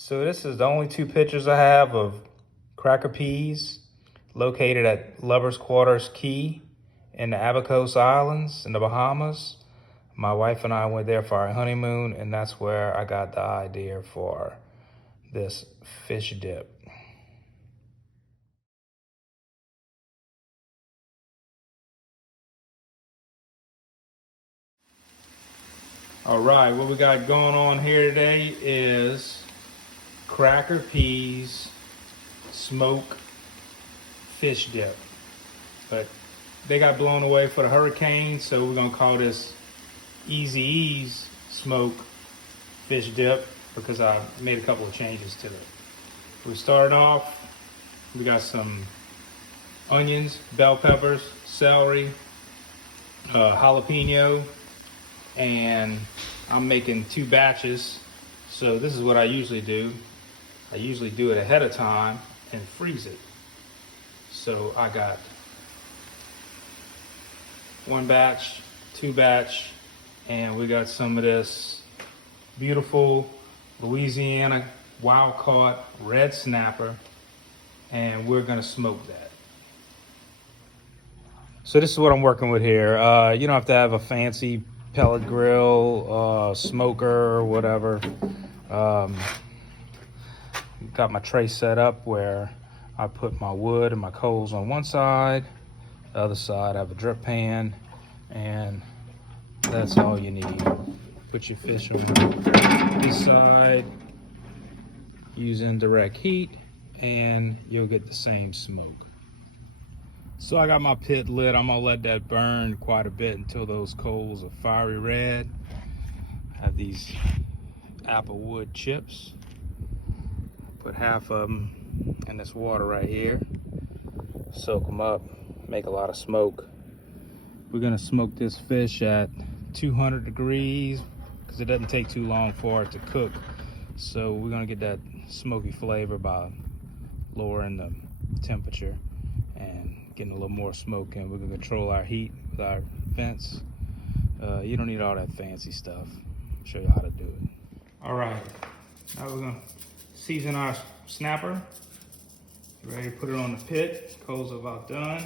So this is the only two pictures I have of cracker peas located at Lover's Quarters Key in the Abacos Islands in the Bahamas. My wife and I went there for our honeymoon, and that's where I got the idea for this fish dip. All right, what we got going on here today is cracker peas smoke fish dip. But they got blown away for the hurricane, so we're gonna call this Easy Ease smoke fish dip because I made a couple of changes to it. We started off, we got some onions, bell peppers, celery, jalapeno, and I'm making 2 batches. So this is what I usually do. I usually do it ahead of time and freeze it. So I got 1 batch, 2 batch, and we got some of this beautiful Louisiana wild caught red snapper, and we're gonna smoke that. So this is what I'm working with here. You don't have to have a fancy pellet grill, smoker, or whatever. Got my tray set up where I put my wood and my coals on one side. The other side I have a drip pan, and that's all you need. Put your fish on this side using direct heat, and you'll get the same smoke. So I got my pit lit. I'm gonna let that burn quite a bit until those coals are fiery red. I have these apple wood chips. Put half of them in this water right here. Soak them up, make a lot of smoke. We're gonna smoke this fish at 200 degrees because it doesn't take too long for it to cook. So we're gonna get that smoky flavor by lowering the temperature and getting a little more smoke in. We're gonna control our heat with our vents. You don't need all that fancy stuff. I'll show you how to do it. All right, now we're gonna season our snapper. Ready to put it on the pit. Coals are about done.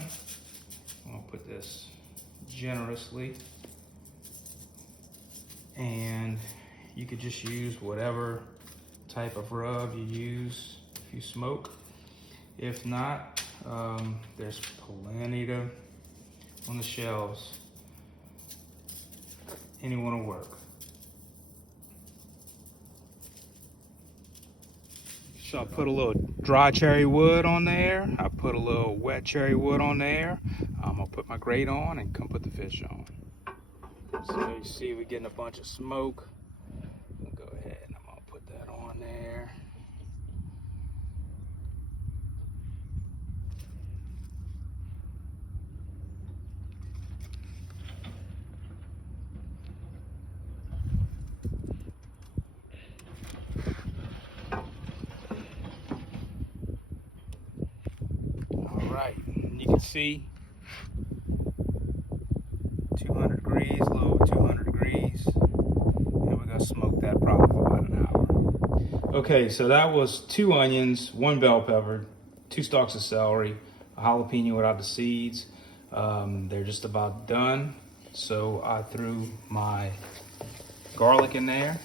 I'm gonna put this generously. And you could just use whatever type of rub you use if you smoke. If not, there's plenty on the shelves. Anyone will work. So I put a little dry cherry wood on there. I put a little wet cherry wood on there. I'm gonna put my grate on and come put the fish on. So you see we're getting a bunch of smoke. I'll go ahead and I'm gonna put that on there. All right, and you can see 200 degrees, a little over 200 degrees, and we're gonna smoke that probably for about an hour. Okay, so that was 2 onions, 1 bell pepper, 2 stalks of celery, a jalapeno without the seeds. They're just about done. So I threw my garlic in there.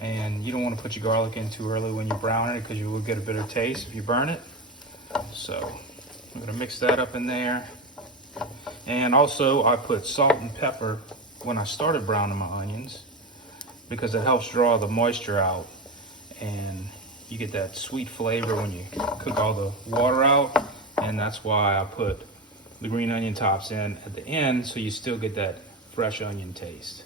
And you don't want to put your garlic in too early when you brown it because you will get a bitter taste if you burn it. So I'm gonna mix that up in there. And also I put salt and pepper when I started browning my onions because it helps draw the moisture out, and you get that sweet flavor when you cook all the water out. And that's why I put the green onion tops in at the end, so you still get that fresh onion taste.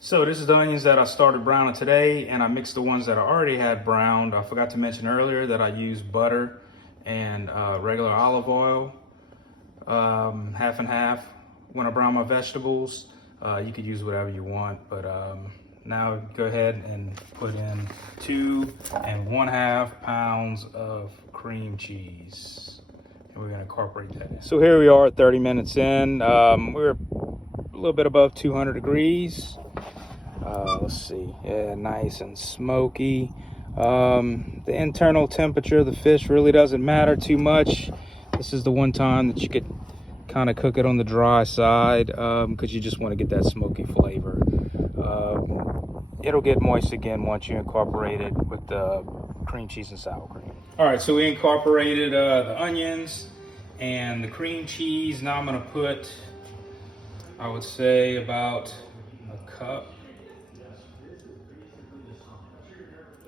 So this is the onions that I started browning today, and I mixed the ones that I already had browned. I forgot to mention earlier that I used butter and regular olive oil, half and half. When I brown my vegetables, you could use whatever you want, but now go ahead and put in 2 1/2 pounds of cream cheese. And we're gonna incorporate that in. So here we are 30 minutes in. We're a little bit above 200 degrees. Let's see. Yeah, nice and smoky. The internal temperature of the fish really doesn't matter too much. This is the one time that you could kind of cook it on the dry side because you just want to get that smoky flavor. It'll get moist again once you incorporate it with the cream cheese and sour cream. All right, so we incorporated the onions and the cream cheese. Now I'm gonna put, I would say, about a cup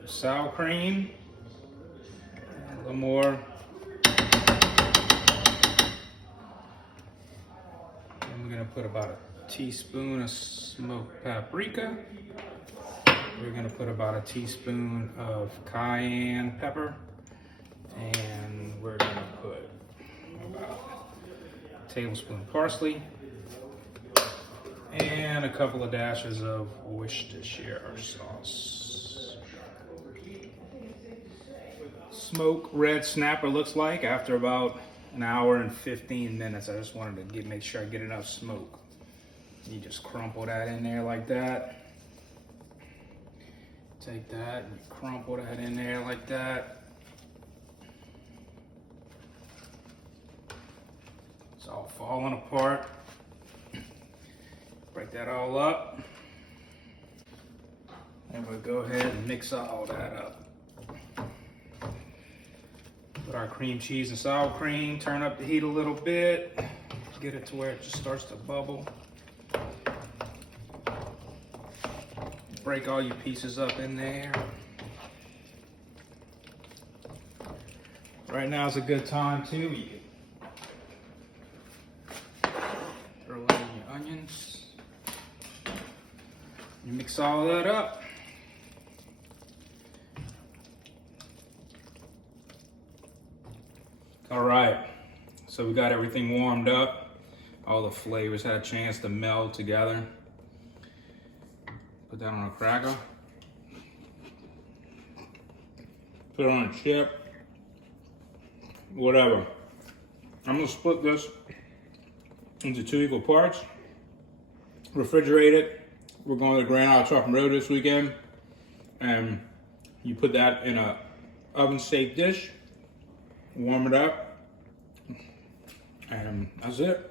of sour cream, a little more. And we're gonna put about a teaspoon of smoked paprika. We're gonna put about a teaspoon of cayenne pepper. And we're gonna put about a tablespoon of parsley and a couple of dashes of Worcestershire sauce. Smoke red snapper looks like after about an hour and 15 minutes. I just wanted to make sure I get enough smoke. You just crumple that in there like that. Take that and crumple that in there like that. It's all falling apart. Break that all up. And we'll go ahead and mix all that up. Put our cream cheese and sour cream, turn up the heat a little bit, get it to where it just starts to bubble. Break all your pieces up in there. Right now is a good time too. You throw in your onions. You mix all that up. All right, so we got everything warmed up. All the flavors had a chance to meld together. Put that on a cracker. Put it on a chip. Whatever. I'm gonna split this into 2 equal parts. Refrigerate it. We're going to the Grand Isle Chopping Road this weekend. And you put that in a oven-safe dish. Warm it up. And that's it.